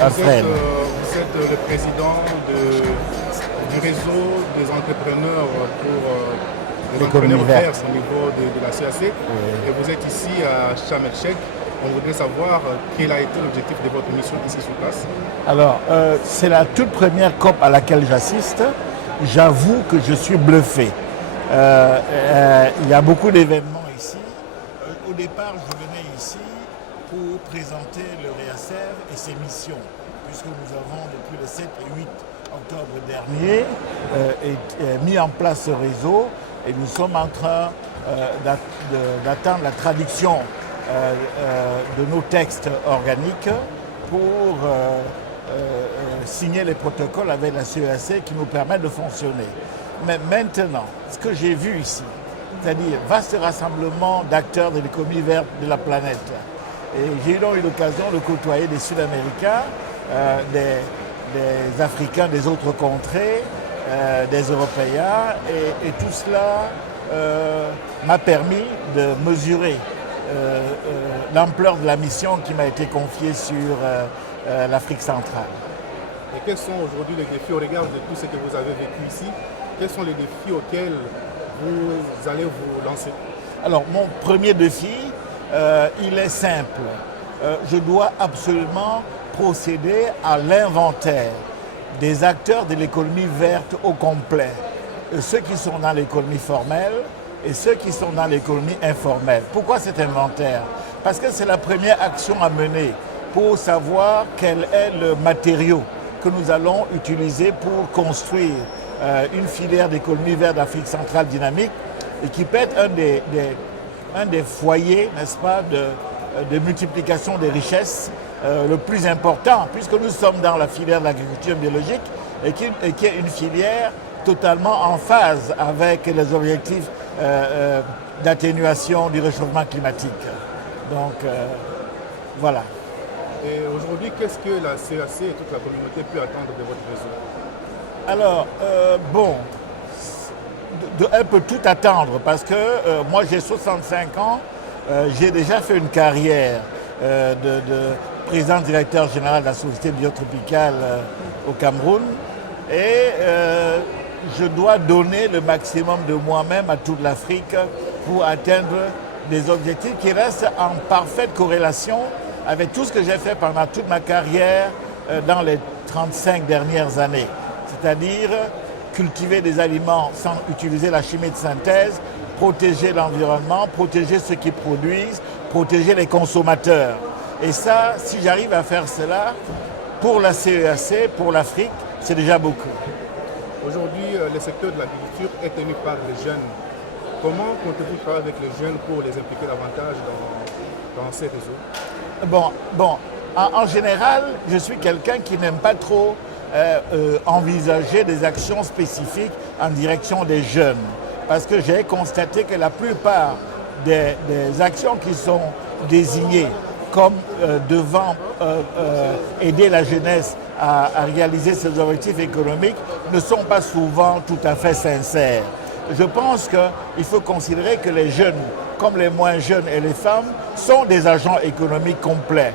Alfred. Vous êtes le président du réseau des entrepreneurs pour les L'économie entrepreneurs verte. verts au niveau de la CAC. Et vous êtes ici à Sharm el-Sheikh. On voudrait savoir quel a été l'objectif de votre mission ici sur place. Alors, c'est la toute première COP à laquelle j'assiste. J'avoue que je suis bluffé. Il y a beaucoup d'événements ici. Au départ, je venais ici pour présenter le REACEV et ses missions, puisque nous avons depuis le 7 et 8 octobre dernier mis en place ce réseau et nous sommes en train d'attendre la traduction de nos textes organiques pour signer les protocoles avec la CEAC qui nous permettent de fonctionner. Mais maintenant, ce que j'ai vu ici, c'est-à-dire vaste rassemblement d'acteurs de l'économie verte de la planète. Et j'ai donc eu l'occasion de côtoyer des Sud-Américains, des Africains des autres contrées, des Européens, et tout cela m'a permis de mesurer l'ampleur de la mission qui m'a été confiée sur l'Afrique centrale. Et quels sont aujourd'hui les défis au regard de tout ce que vous avez vécu ici? Quels sont les défis auxquels vous allez vous lancer? Alors, mon premier défi, il est simple. Je dois absolument procéder à l'inventaire des acteurs de l'économie verte au complet. Ceux qui sont dans l'économie formelle et ceux qui sont dans l'économie informelle. Pourquoi cet inventaire? Parce que c'est la première action à mener pour savoir quel est le matériau que nous allons utiliser pour construire une filière d'économie verte d'Afrique centrale dynamique et qui peut être un des foyers, n'est-ce pas, de multiplication des richesses le plus important, puisque nous sommes dans la filière de l'agriculture biologique et qui est une filière totalement en phase avec les objectifs d'atténuation du réchauffement climatique. Donc, voilà. Et aujourd'hui, qu'est-ce que la CAC et toute la communauté peut attendre de votre réseau? Alors, elle peut tout attendre parce que moi j'ai 65 ans, j'ai déjà fait une carrière de président directeur général de la Société biotropicale au Cameroun et je dois donner le maximum de moi-même à toute l'Afrique pour atteindre des objectifs qui restent en parfaite corrélation avec tout ce que j'ai fait pendant toute ma carrière dans les 35 dernières années. C'est-à-dire cultiver des aliments sans utiliser la chimie de synthèse, protéger l'environnement, protéger ceux qui produisent, protéger les consommateurs. Et ça, si j'arrive à faire cela, pour la CEAC, pour l'Afrique, c'est déjà beaucoup. Aujourd'hui, le secteur de l'agriculture est tenu par les jeunes. Comment comptez-vous travailler avec les jeunes pour les impliquer davantage dans ces réseaux? En général, je suis quelqu'un qui n'aime pas trop envisager des actions spécifiques en direction des jeunes. Parce que j'ai constaté que la plupart des actions qui sont désignées comme devant aider la jeunesse à réaliser ses objectifs économiques ne sont pas souvent tout à fait sincères. Je pense qu'il faut considérer que les jeunes, comme les moins jeunes et les femmes, sont des agents économiques complets.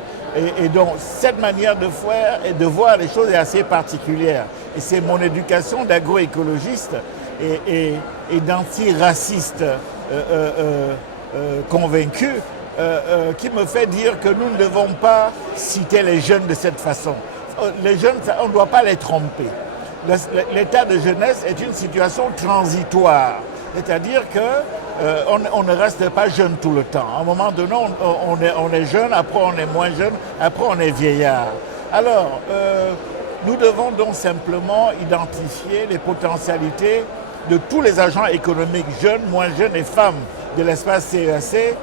Et donc, cette manière de faire et de voir les choses est assez particulière. Et c'est mon éducation d'agroécologiste et d'antiraciste convaincu qui me fait dire que nous ne devons pas citer les jeunes de cette façon. Les jeunes, on ne doit pas les tromper. L'état de jeunesse est une situation transitoire. C'est-à-dire qu'on ne reste pas jeune tout le temps. À un moment donné, on est jeune, après on est moins jeune, après on est vieillard. Alors, nous devons donc simplement identifier les potentialités de tous les agents économiques, jeunes, moins jeunes et femmes de l'espace CEAC,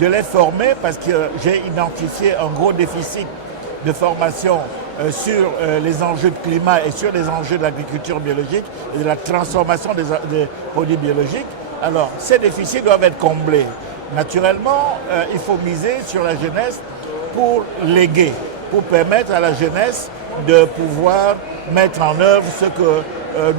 de les former parce que j'ai identifié un gros déficit de formation sur les enjeux de climat et sur les enjeux de l'agriculture biologique et de la transformation des produits biologiques. Alors, ces déficits doivent être comblés. Naturellement, il faut miser sur la jeunesse pour léguer, pour permettre à la jeunesse de pouvoir mettre en œuvre ce que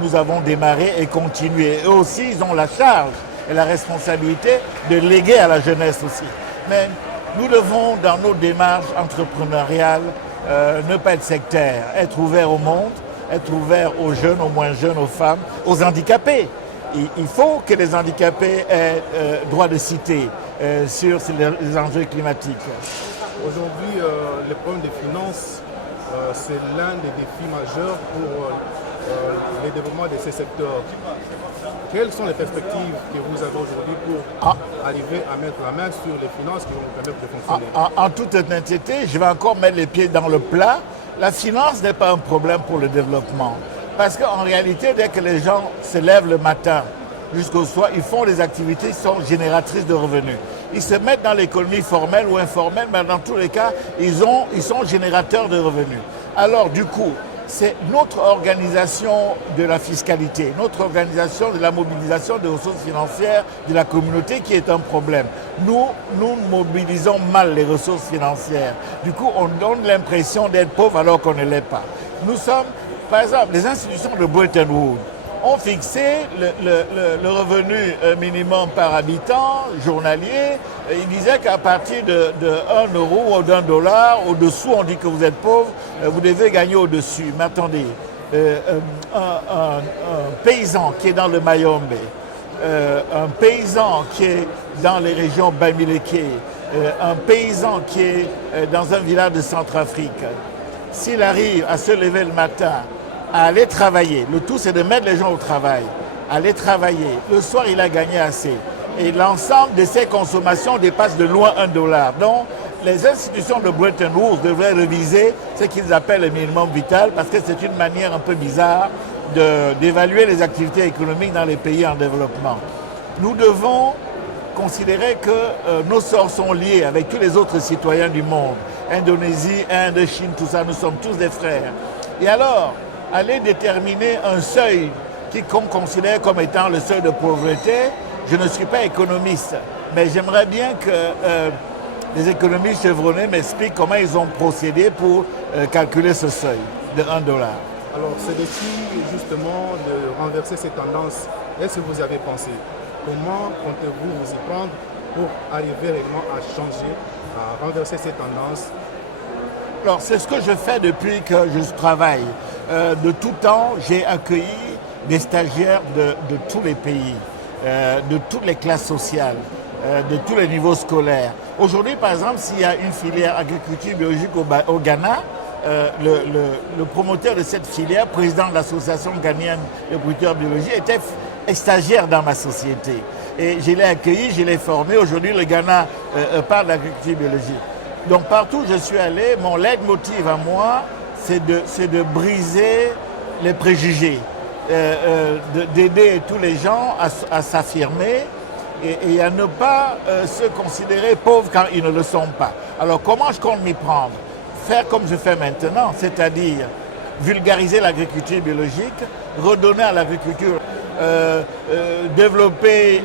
nous avons démarré et continuer. Eux aussi, ils ont la charge et la responsabilité de léguer à la jeunesse aussi. Mais nous devons, dans nos démarches entrepreneuriales, ne pas être sectaire, être ouvert au monde, être ouvert aux jeunes, aux moins jeunes, aux femmes, aux handicapés. Il faut que les handicapés aient droit de citer sur les enjeux climatiques. Aujourd'hui, le problème des finances, c'est l'un des défis majeurs pour le développement de ces secteurs. Quelles sont les perspectives que vous avez aujourd'hui pour arriver à mettre la main sur les finances qui vont vous permettre de fonctionner? En toute honnêteté, je vais encore mettre les pieds dans le plat. La finance n'est pas un problème pour le développement. Parce qu'en réalité, dès que les gens se lèvent le matin jusqu'au soir, ils font des activités qui sont génératrices de revenus. Ils se mettent dans l'économie formelle ou informelle, mais dans tous les cas, ils sont générateurs de revenus. Alors du coup, c'est notre organisation de la fiscalité, notre organisation de la mobilisation des ressources financières de la communauté qui est un problème. Nous mobilisons mal les ressources financières. Du coup, on donne l'impression d'être pauvre alors qu'on ne l'est pas. Nous sommes, par exemple, les institutions de Bretton Woods ont fixé le revenu minimum par habitant journalier. Ils disaient qu'à partir de 1 euro ou d'1 dollar, au-dessous, on dit que vous êtes pauvre, vous devez gagner au-dessus. Mais attendez, un paysan qui est dans le Mayombe, un paysan qui est dans les régions Bamileke, un paysan qui est dans un village de Centrafrique, s'il arrive à se lever le matin, à aller travailler, le tout c'est de mettre les gens au travail, aller travailler, le soir il a gagné assez. Et l'ensemble de ses consommations dépasse de loin 1 dollar. Donc les institutions de Bretton Woods devraient réviser ce qu'ils appellent le minimum vital parce que c'est une manière un peu bizarre d'évaluer les activités économiques dans les pays en développement. Nous devons considérer que nos sorts sont liés avec tous les autres citoyens du monde. Indonésie, Inde, Chine, tout ça, nous sommes tous des frères. Et alors, aller déterminer un seuil qu'on considère comme étant le seuil de pauvreté, je ne suis pas économiste, mais j'aimerais bien que les économistes chevronnés m'expliquent comment ils ont procédé pour calculer ce seuil de 1 dollar. Alors, c'est depuis justement de renverser ces tendances. Est-ce que vous avez pensé? Comment comptez-vous vous y prendre pour arriver réellement à changer, à renverser ces tendances? Alors, c'est ce que je fais depuis que je travaille. De tout temps, j'ai accueilli des stagiaires de tous les pays, de toutes les classes sociales, de tous les niveaux scolaires. Aujourd'hui, par exemple, s'il y a une filière agriculture biologique au Ghana, le promoteur de cette filière, président de l'association ghanéenne d'agriculteurs biologiques, était stagiaire dans ma société. Et je l'ai accueilli, je l'ai formé. Aujourd'hui, le Ghana parle d'agriculture biologique. Donc partout où je suis allé, mon leitmotiv à moi, c'est de briser les préjugés, d'aider tous les gens à s'affirmer et à ne pas se considérer pauvres quand ils ne le sont pas. Alors comment je compte m'y prendre? Faire comme je fais maintenant, c'est-à-dire vulgariser l'agriculture biologique, redonner à l'agriculture, développer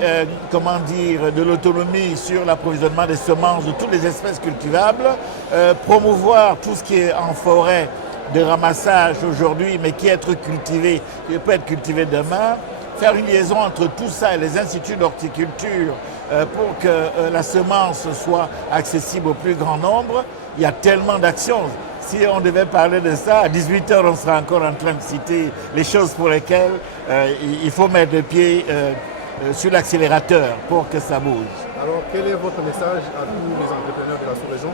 de l'autonomie sur l'approvisionnement des semences de toutes les espèces cultivables, promouvoir tout ce qui est en forêt de ramassage aujourd'hui, mais qui peut être cultivé demain, faire une liaison entre tout ça et les instituts d'horticulture pour que la semence soit accessible au plus grand nombre. Il y a tellement d'actions. Si on devait parler de ça, à 18h, on sera encore en train de citer les choses pour lesquelles il faut mettre le pied sur l'accélérateur pour que ça bouge. Alors, quel est votre message à tous les entrepreneurs de la sous-région?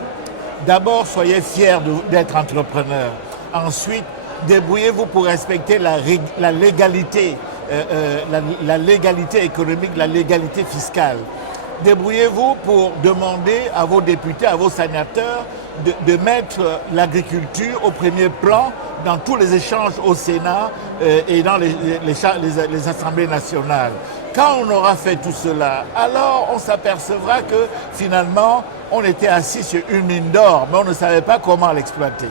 D'abord, soyez fiers d'être entrepreneur. Ensuite, débrouillez-vous pour respecter la légalité, la légalité économique, la légalité fiscale. Débrouillez-vous pour demander à vos députés, à vos sénateurs, de mettre l'agriculture au premier plan dans tous les échanges au Sénat et dans les assemblées nationales. Quand on aura fait tout cela, alors on s'apercevra que finalement, on était assis sur une mine d'or, mais on ne savait pas comment l'exploiter.